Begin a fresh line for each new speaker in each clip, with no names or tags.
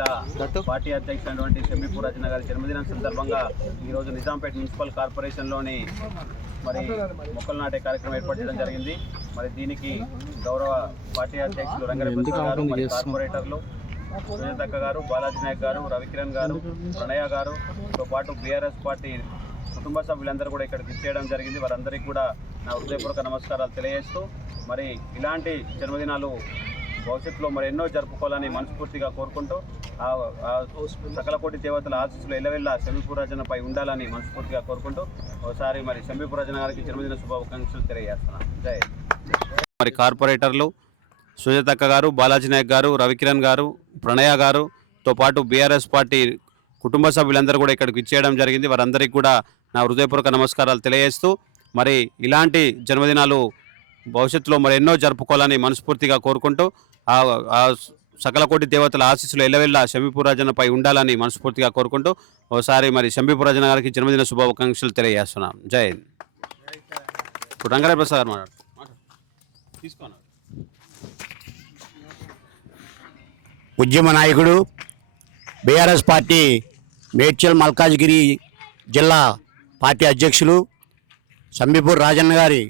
జిల్లా పార్టీ అధ్యక్షుడైనటువంటి షమీపూర్ రచన గారి జన్మదినం సందర్భంగా ఈరోజు నిజాంపేట మున్సిపల్ కార్పొరేషన్లోని మరి మొక్కలు నాటే కార్యక్రమం ఏర్పాటు చేయడం జరిగింది. మరి దీనికి గౌరవ పార్టీ అధ్యక్షులు రంగారెడ్డి గారు కార్పొరేటర్లు సుజాతక్క గారు బాలాజీ నాయక్ గారు రవికిరణ్ గారు ప్రణయ గారు. తో పాటు బీఆర్ఎస్ పార్టీ కుటుంబ సభ్యులందరూ కూడా ఇక్కడికి ఇచ్చేయడం జరిగింది. వారందరికీ కూడా నా హృదయపూర్వక నమస్కారాలు తెలియజేస్తూ మరి ఇలాంటి జన్మదినాలు భవిష్యత్తులో మరి ఎన్నో జరుపుకోవాలని మనస్ఫూర్తిగా కోరుకుంటూ ఆ సకలకోటి దేవతల ఆశీస్సులు ఎల్లవెల్లా శంభిపురాజనపై ఉండాలని మనస్ఫూర్తిగా కోరుకుంటూ ఒకసారి మరి శంభిపురాజన గారికి జన్మదిన శుభాకాంక్షలు తెలియజేస్తున్నాను. జై మరి కార్పొరేటర్లు సుజాతక్క గారు బాలాజీ నాయక్ గారు రవికిరణ్ గారు ప్రణయ గారుతో పాటు బీఆర్ఎస్ పార్టీ కుటుంబ సభ్యులందరూ కూడా ఇక్కడికి ఇచ్చేయడం జరిగింది. వారందరికీ కూడా నా హృదయపూర్వక నమస్కారాలు తెలియజేస్తూ మరి ఇలాంటి జన్మదినాలు భవిష్యత్తులో మరి ఎన్నో జరుపుకోవాలని మనస్ఫూర్తిగా కోరుకుంటూ ఆ ఆ సకలకోటి దేవతల ఆశీస్సులు ఎల్లవెల్లా శంభిపురాజనపై ఉండాలని మనస్ఫూర్తిగా కోరుకుంటూ ఒకసారి మరి శంభిపురాజన గారికి జన్మదిన శుభాకాంక్షలు తెలియజేస్తున్నాం జై హింద్. ఇప్పుడు రంగారాయ ప్రసాద్ గారు మాట్లాడు తీసుకోనా
ఉద్యమ నాయకుడు బీఆర్ఎస్ పార్టీ మేడ్చల్ మల్కాజ్గిరి జిల్లా పార్టీ అధ్యక్షులు సంబిపూర్ రాజన్న గారి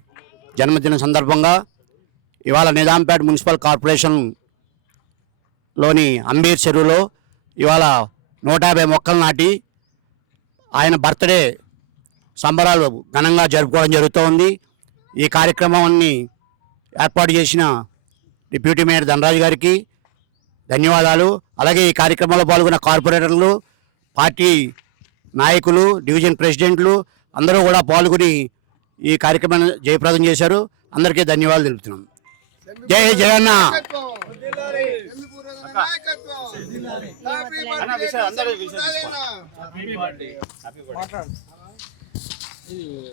జన్మదిన సందర్భంగా ఇవాళ నిజాంపేట మున్సిపల్ కార్పొరేషన్లోని అంబీర్ చెరువులో ఇవాళ నూట యాభై మొక్కలు నాటి ఆయన బర్త్డే సంబరాలు ఘనంగా జరుపుకోవడం జరుగుతోంది. ఈ కార్యక్రమాన్ని ఏర్పాటు చేసిన డిప్యూటీ మేయర్ ధనరాజు గారికి ధన్యవాదాలు. అలాగే ఈ కార్యక్రమంలో పాల్గొన్న కార్పొరేటర్లు పార్టీ నాయకులు డివిజన్ ప్రెసిడెంట్లు అందరూ కూడా పాల్గొని ఈ కార్యక్రమాన్ని జయప్రదం చేశారు. అందరికీ ధన్యవాదాలు తెలుపుతున్నాం. జై జగన్న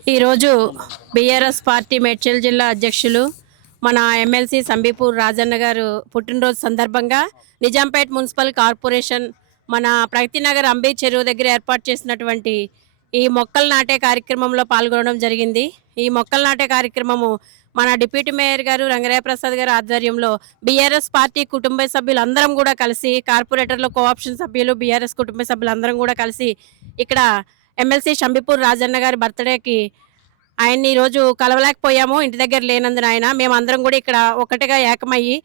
ఈరోజు బీఆర్ఎస్ పార్టీ మేడ్చల్ జిల్లా అధ్యక్షులు మన ఎమ్మెల్సీ సంబీపూర్ రాజన్న గారు పుట్టినరోజు సందర్భంగా నిజాంపేట్ మున్సిపల్ కార్పొరేషన్ మన ప్రగతి నగర్ అంబే చెరువు దగ్గర ఏర్పాటు చేసినటువంటి ఈ మొక్కలు నాటే కార్యక్రమంలో పాల్గొనడం జరిగింది. ఈ మొక్కలు నాటే కార్యక్రమము మన డిప్యూటీ మేయర్ గారు రంగరాయ ప్రసాద్ గారు ఆధ్వర్యంలో బీఆర్ఎస్ పార్టీ కుటుంబ సభ్యులు అందరం కూడా కలిసి కార్పొరేటర్లు కోఆప్షన్ సభ్యులు బీఆర్ఎస్ కుటుంబ సభ్యులు అందరం కూడా కలిసి ఇక్కడ ఎమ్మెల్సీ షంబిపూర్ రాజన్న గారి బర్త్డేకి ఆయన్ని ఈరోజు కలవలేకపోయాము ఇంటి దగ్గర లేనందున ఆయన. మేమందరం కూడా ఇక్కడ ఒకటిగా ఏకమయ్యి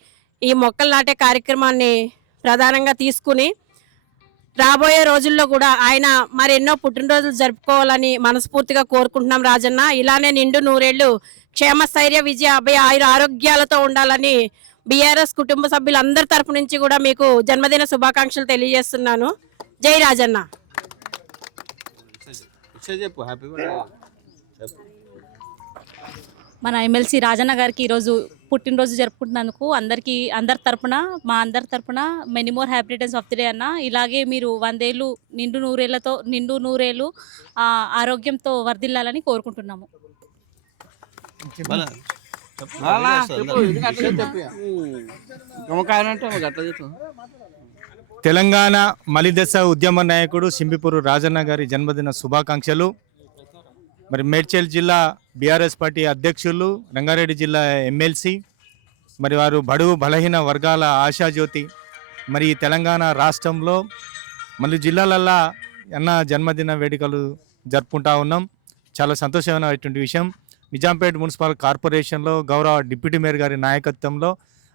ఈ మొక్కలు నాటే కార్యక్రమాన్ని ప్రధానంగా తీసుకుని రాబోయే రోజుల్లో కూడా ఆయన మరెన్నో పుట్టినరోజులు జరుపుకోవాలని మనస్ఫూర్తిగా కోరుకుంటున్నాం రాజన్న. ఇలానే నిండు నూరేళ్ళు క్షేమస్థైర్య విజయ అభయ ఆయుర ఆరోగ్యాలతో ఉండాలని బీఆర్ఎస్ కుటుంబ సభ్యులందరి తరపు నుంచి కూడా మీకు జన్మదిన శుభాకాంక్షలు తెలియజేస్తున్నాను. జై రాజన్న.
మన ఎమ్మెల్సీ రాజన్న గారికి ఈరోజు పుట్టినరోజు జరుపుకుంటున్నందుకు అందరికీ అందరి తరపున మా అందరి తరపున many more happy returns of the day అన్న. ఇలాగే మీరు వందేళ్ళు నిండు నూరేళ్ళతో నిండు నూరేళ్ళు ఆ, ఆరోగ్యంతో వర్ధిల్లాలని కోరుకుంటున్నాము.
తెలంగాణ మలిదశ ఉద్యమ నాయకుడు సింబిపూరు రాజన్న గారి జన్మదిన శుభాకాంక్షలు. మరి మేడ్చల్ జిల్లా బీఆర్ఎస్ పార్టీ అధ్యక్షులు రంగారెడ్డి జిల్లా ఎమ్మెల్సీ మరి వారు బడుగు బలహీన వర్గాల ఆశాజ్యోతి మరి తెలంగాణ రాష్ట్రంలో మళ్ళీ జిల్లాలల్లా అన్న జన్మదిన వేడుకలు జరుపుకుంటా ఉన్నాం. చాలా సంతోషమైనటువంటి విషయం. నిజాంపేట్ మున్సిపల్ కార్పొరేషన్లో గౌరవ డిప్యూటీ మేయర్ గారి నాయకత్వంలో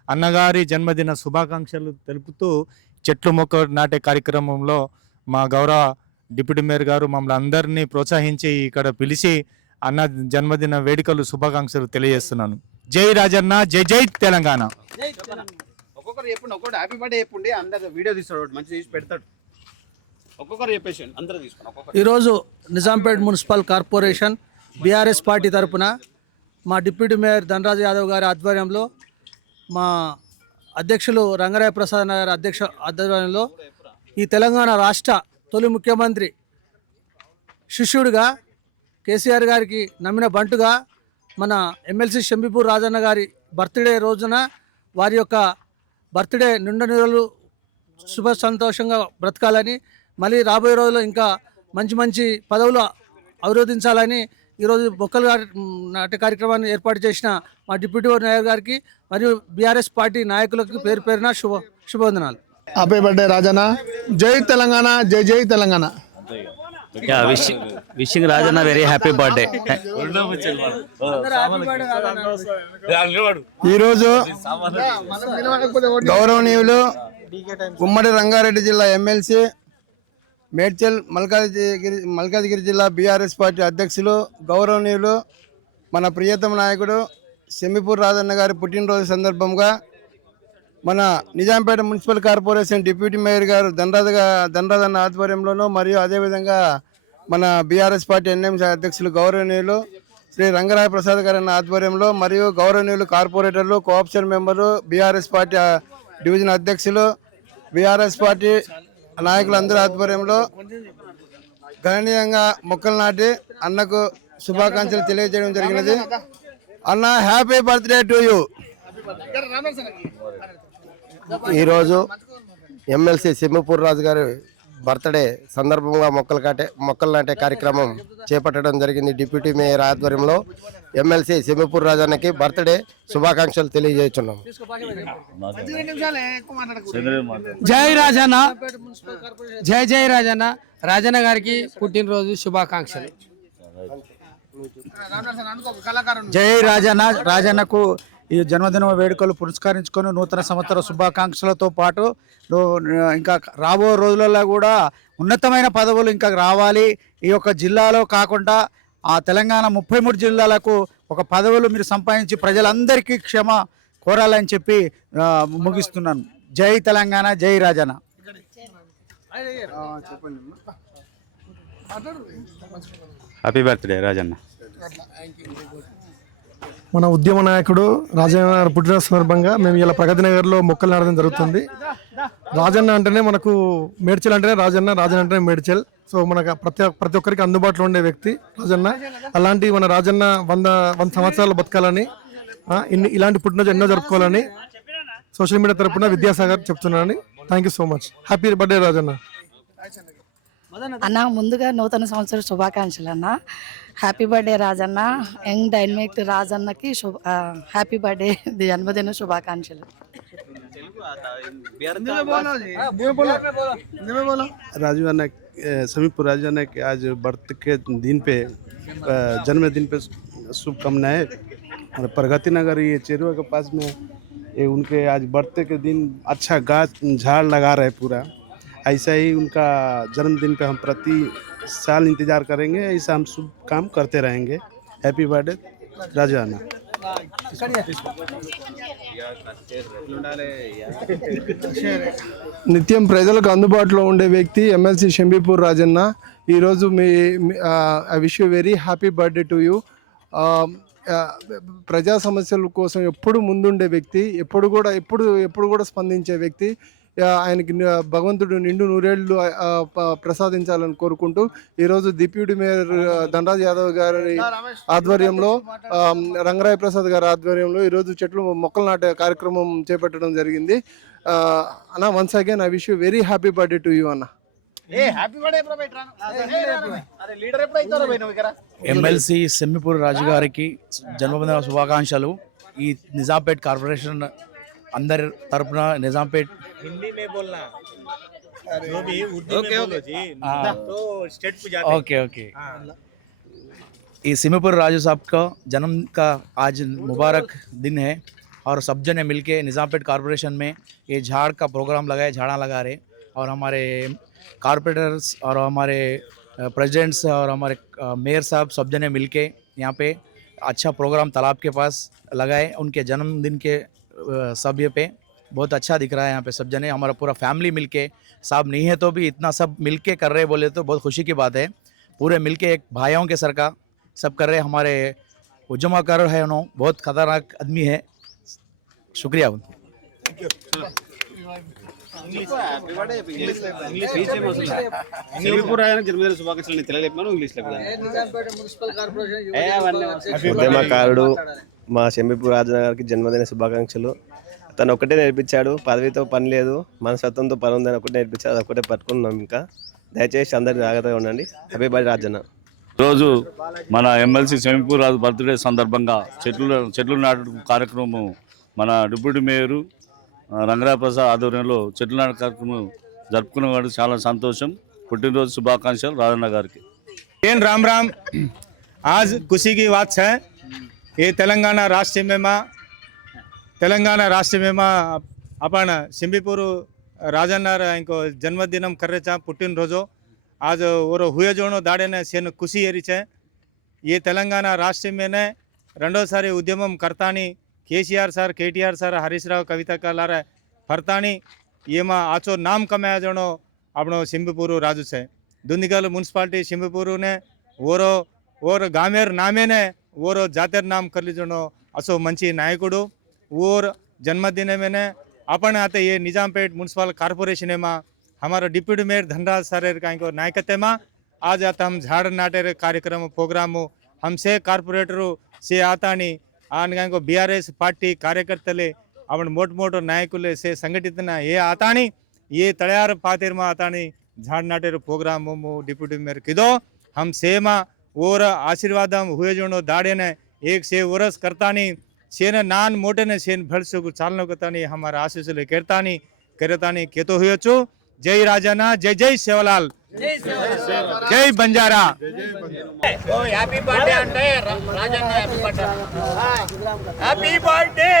అన్నగారి జన్మదిన శుభాకాంక్షలు తెలుపుతూ చెట్లు మొక్క నాటే కార్యక్రమంలో మా గౌరవ డిప్యూటీ మేయర్ గారు మమ్మల్ని అందరినీ ప్రోత్సహించి ఇక్కడ పిలిచి అన్న జన్మదిన వేడుకలు శుభాకాంక్షలు తెలియజేస్తున్నాను. జై రాజన్న జై జై తెలంగాణ.
ఒక్కొక్కరు చెప్పండి ఒక్కొక్కటి హ్యాపీ బర్త్డే చెప్పండి అందరు వీడియో తీస్తాడు మంచి తీసి పెడతాడు. ఒక్కొక్కరు చెప్పేసి అందరూ తీసుకోండి
ఈరోజు Nizampet municipal corporation BRS party తరపున మా డిప్యూటీ మేయర్ ధనరాజ్ యాదవ్ గారి ఆధ్వర్యంలో మా అధ్యక్షులు రంగరాయ ప్రసాద్ గారి అధ్యక్ష ఆధ్వర్యంలో ఈ తెలంగాణ రాష్ట్ర తొలి ముఖ్యమంత్రి శిష్యుడిగా కేసీఆర్ గారికి నమ్మిన బంటుగా మన ఎమ్మెల్సీ షంబిపూర్ రాజన్న గారి బర్త్డే రోజున వారి యొక్క బర్త్డే నిండు నిరలు శుభ సంతోషంగా బ్రతకాలని మళ్ళీ రాబోయే రోజుల్లో ఇంకా మంచి మంచి పదవులు అవరోధించాలని ఈరోజు బొక్కలు గారి- నాట్య కార్యక్రమాన్ని ఏర్పాటు చేసిన మా డిప్యూటీ మేయర్ గారికి మరియు బీఆర్ఎస్ పార్టీ నాయకులకు పేరు పేరున శుభ శుభవందనాలు.
హ్యాపీ బర్త్డే రాజన్న జై తెలంగాణ జై జై Telangana
wishing, wishing Rajana very happy birthday.
ఈరోజు గౌరవనీయులు ఉమ్మడి రంగారెడ్డి జిల్లా ఎమ్మెల్సీ మేడ్చల్ మల్కాజ్గిరి మల్కాజ్గిరి జిల్లా బీఆర్ఎస్ పార్టీ అధ్యక్షులు గౌరవనీయులు మన ప్రియతమ నాయకుడు సెమిపూర్ రాజన్న గారి పుట్టినరోజు సందర్భంగా మన Nizampet municipal corporation deputy mayor గారు ధనరాజ ధనరాజ్ అన్న ఆధ్వర్యంలోనూ మరియు అదేవిధంగా మన బీఆర్ఎస్ పార్టీ ఎన్ఎం అధ్యక్షులు గౌరవనీయులు శ్రీ రంగరాయ ప్రసాద్ గారి అన్న ఆధ్వర్యంలో మరియు గౌరవనీయులు కార్పొరేటర్లు కోఆప్షన్ మెంబర్లు బీఆర్ఎస్ పార్టీ డివిజన్ అధ్యక్షులు బీఆర్ఎస్ పార్టీ నాయకులందరి ఆధ్వర్యంలో గణనీయంగా మొక్కలు నాటి అన్నకు శుభాకాంక్షలు తెలియజేయడం జరిగినది. అన్న హ్యాపీ బర్త్డే టు యూ. ఈరోజు ఎమ్మెల్సీ సింహపూర్ రాజు గారి బర్త్డే సందర్భంగా మొక్కలు కాటే మొక్కలు నాటే కార్యక్రమం చేపట్టడం జరిగింది. డిప్యూటీ మేయర్ ఆధ్వర్యంలో ఎమ్మెల్సీ సింహపూర్ రాజన్నకి బర్త్డే శుభాకాంక్షలు తెలియజేస్తున్నాం.
జై రాజన్న. జై జై రాజన్న. రాజన్న గారికి పుట్టినరోజు శుభాకాంక్షలు.
జై రాజన్న. రాజన్నకు ఈ జన్మదిన వేడుకలు పురస్కరించుకొని నూతన సంవత్సర శుభాకాంక్షలతో పాటు ఇంకా రాబో రోజులలో కూడా ఉన్నతమైన పదవులు ఇంకా రావాలి. ఈ యొక్క జిల్లాలో కాకుండా ఆ తెలంగాణ ముప్పై మూడు జిల్లాలకు ఒక పదవులు మీరు సంపాదించి ప్రజలందరికీ క్షమ కోరాలని చెప్పి ముగిస్తున్నాను. జై తెలంగాణ జై రాజన్న.
Happy birthday, Rajana.
మన ఉద్యమ నాయకుడు రాజన్న గారు పుట్టిన సందర్భంగా మేము ఇలా ప్రగతి నగర్లో మొక్కలు నాటడం జరుగుతుంది. రాజన్న అంటేనే మనకు మేడ్చల్ అంటేనే రాజన్న రాజన్న అంటేనే మేడ్చల్. సో మనకు ప్రతి ప్రతి ఒక్కరికి అందుబాటులో ఉండే వ్యక్తి రాజన్న. అలాంటి మన రాజన్న వంద వంద సంవత్సరాలు బతకాలని ఇన్ని ఇలాంటి పుట్టినరోజు ఎన్నో జరుపుకోవాలని సోషల్ మీడియా తరపున విద్యాసాగర్ చెప్తున్నానని thank you so much happy birthday Rajanna.
అన్న ముందుగా నూతన సంవత్సర శుభాకాంక్షలు అన్న. happy birthday Rajanna young dynamic రాజన్నకి శుభ ఆ, హ్యాపీ బర్త్డే జన్మదిన శుభాకాంక్షలు
राजू अन्ना समीपुर राजू अन्ना के आज बर्थ के दिन पे अ, जन्मदिन पे शुभकामनाएं और प्रगति नगर ये चेरुआ के पास में ये उनके आज बर्थडे के दिन अच्छा गाछ झाड़ लगा रहे पूरा ऐसा ही उनका जन्मदिन पे हम प्रति साल इंतजार करेंगे ऐसा हम शुभ काम करते रहेंगे हैप्पी बर्थडे राजू अन्ना
నిత్యం ప్రజలకు అందుబాటులో ఉండే వ్యక్తి ఎమ్మెల్సీ షంబీపూర్ రాజన్న ఈరోజు మీ I wish you very happy birthday to you ప్రజా సమస్యల కోసం ఎప్పుడు ముందుండే వ్యక్తి ఎప్పుడు కూడా ఎప్పుడు ఎప్పుడు కూడా స్పందించే వ్యక్తి ఆ, ఆయనకి భగవంతుడు నిండు నూరేళ్ళు ప్రసాదించాలని కోరుకుంటూ ఈరోజు డిప్యూటీ మేయర్ ధనరాజ్ యాదవ్ గారి ఆధ్వర్యంలో రంగరాయ ప్రసాద్ గారి ఆధ్వర్యంలో ఈరోజు చెట్లు మొక్కలు నాటే కార్యక్రమం చేపట్టడం జరిగింది. ఆ, అన్న once again I wish you very happy birthday to you అన్న.
ఎమ్మెల్సీ సెమ్మిపూర్ రాజు గారికి జన్మదిన శుభాకాంక్షలు. ఈ నిజాంపేట్ కార్పొరేషన్ अंदर तरफ़ निजामपेट।
हिंदी में बोलना। जो भी उर्दू में बोलो जी। तो स्टेट पे जाते
ओके ओके। हाँ। ये सिमेपुर राजू साहब का जन्म का आज मुबारक दिन है और सब जने मिल के निज़ामपेट कॉरपोरेशन में ये झाड़ का प्रोग्राम लगाए झाड़ा लगा रहे और हमारे कारपोरेटर्स और हमारे प्रेसिडेंट्स और हमारे मेयर साहब सब जने मिल के यहाँ पे अच्छा प्रोग्राम तालाब के पास लगाए उनके जन्मदिन के सब ये पे बहुत अच्छा दिख रहा है यहाँ पे सब जने हमारा पूरा फैमिली मिलके साहब नहीं है तो भी इतना सब मिलके कर रहे बोले तो बहुत खुशी की बात है पूरे मिलके एक भाइयों के सर का सब कर रहे हमारे उजमाकार है उन्होंने बहुत खतरनाक आदमी है शुक्रिया
సెమీపూర్ ఆయన జన్మదిన శుభాకాంక్షలు తెలియలేపాను ఇంగ్లీష్ లో
మున్సిపల్ కార్పొరేషన్
ఉద్యమకారుడు మా షంబీపూర్ రాజన్న గారికి జన్మదిన శుభాకాంక్షలు తను ఒకటే నేర్పించాడు పదవితో పని లేదు మనస్తత్వంతో పని ఉందని ఒకటే నేర్పించాడు అది ఒకటే పట్టుకున్నాం ఇంకా దయచేసి అందరు జాగ్రత్తగా ఉండండి హ్యాపీ బర్త్డే రాజన్న
రోజు మన ఎమ్మెల్సీ సెమిపూర్ రాజు బర్త్డే సందర్భంగా చెట్లు చెట్లు నాటు కార్యక్రమం మన డిప్యూటీ మేయరు ఆ, రంగరాయ ప్రసాద్ ఆధ్వర్యంలో చెట్లు నాటు కార్యక్రమం జరుపుకున్న వాడు చాలా సంతోషం పుట్టినరోజు శుభాకాంక్షలు రాజన్న గారికి
एन राम राम आज खुशी की बात है ये तेलंगाना राष्ट्र में माँ तेलंगाना राष्ट्र में माँ अपन सिंबीपुर राजन्नार इंको जन्मदिनम कर रहे पुट्टिन रोजो आज और हुए जोनो दाड़े ने सेन खुशी एरी छे ये तेलंगाना राष्ट्र में ने రెండోసారి ఉద్యమం కర్తాని కేసీఆర్ సార్ కేటీఆర్ సార్ హరీష్ రావు కవిత కలార ફરતાની એમાં આછો નામ કમાયા જણો આપણો સિંબપુરુ રાજુ છે દુંદીગલ મ્યુનિસિપાલિટી સિંબપુરુ ને ఓరో ఓరు గామేర్ ओर जातर नाम कर लीजो असो मंची नायक ओर जन्मदिन में अपन आते ये निजामपेट म्यूनसिपल कॉर्पोरेशन में हमारा डिप्यूटी मेयर धनराज सर कहीं नायकते में आज आता हम झाड़ नाटे कार्यक्रम प्रोग्राम हमसे कॉर्पोरेटर से आता बी आर एस पार्टी कार्यकर्ता अपन मोट मोट नायक से संगठित ये आता ये तड़ार पातिर में आता झाड़ नाटे प्रोग्राम डिप्यूटी मेयर कीधो हम से में और आशीर्वाद हुए जो दाड़े ने एक से वर्ष करता नहीं शेन नान मोटे ने शेन फल से चालन करता नहीं हमारा आशीष ले करता नहीं करता नहीं कहते हुए छो जय राजा ना जय जय सेवालाल जय बंजारा
हैप्पी बर्थडे